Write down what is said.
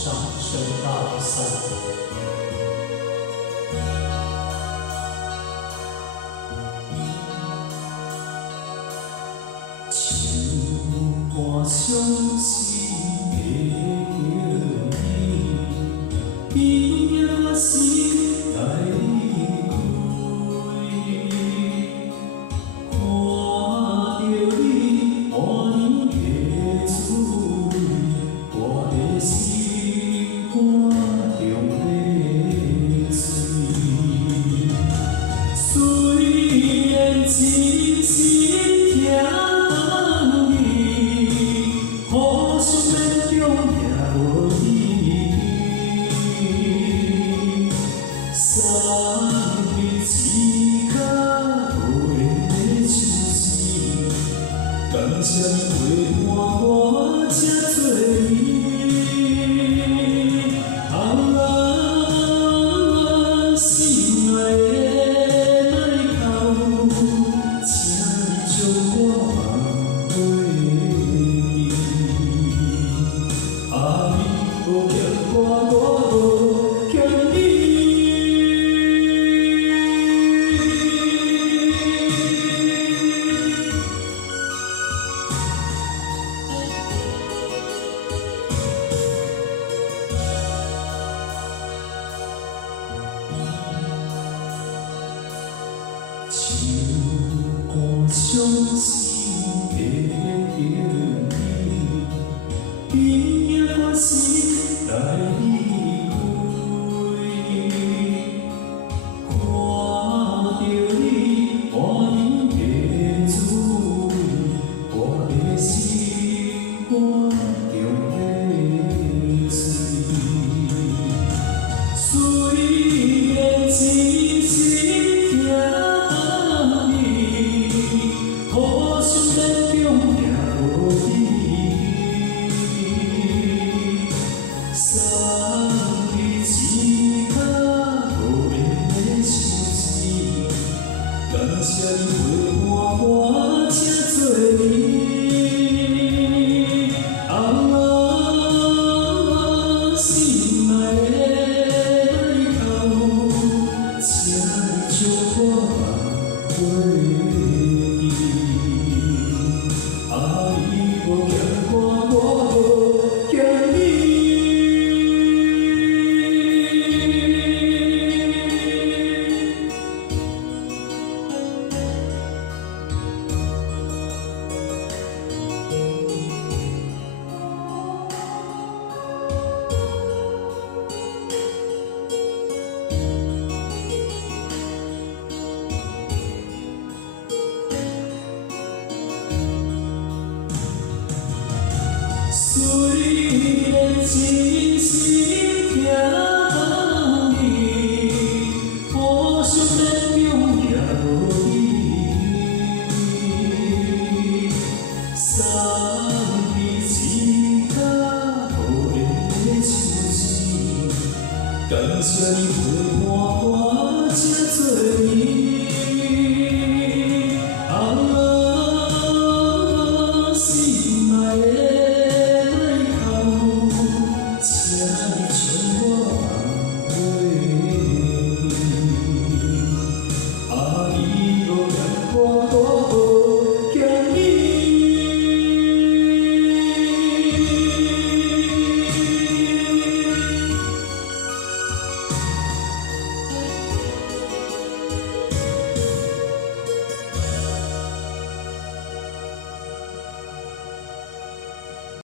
上升大赛。唱歌伤心的叫你，边仔我心来离开。看着你满脸的滋味，我的心肝中泪水。虽然真心疼。互相勉强也无意义，送你一颗无缘的手指，感谢你陪伴我这多年。心爱的来到，请你将我放回。无欠我，我无欠你。唱歌伤心的叫你，边仔我心来离开。看着你满脸的滋味，我的心肝中泪水。虽然真心疼你，互相勉强也无意义。送你一颗无缘的手指，感谢你陪伴我这多年。心爱的来到，请你将我放回去。你无欠我，我无欠你。虽然真心疼你，互相勉强也无意义。送你一颗无缘的手指，感谢你陪伴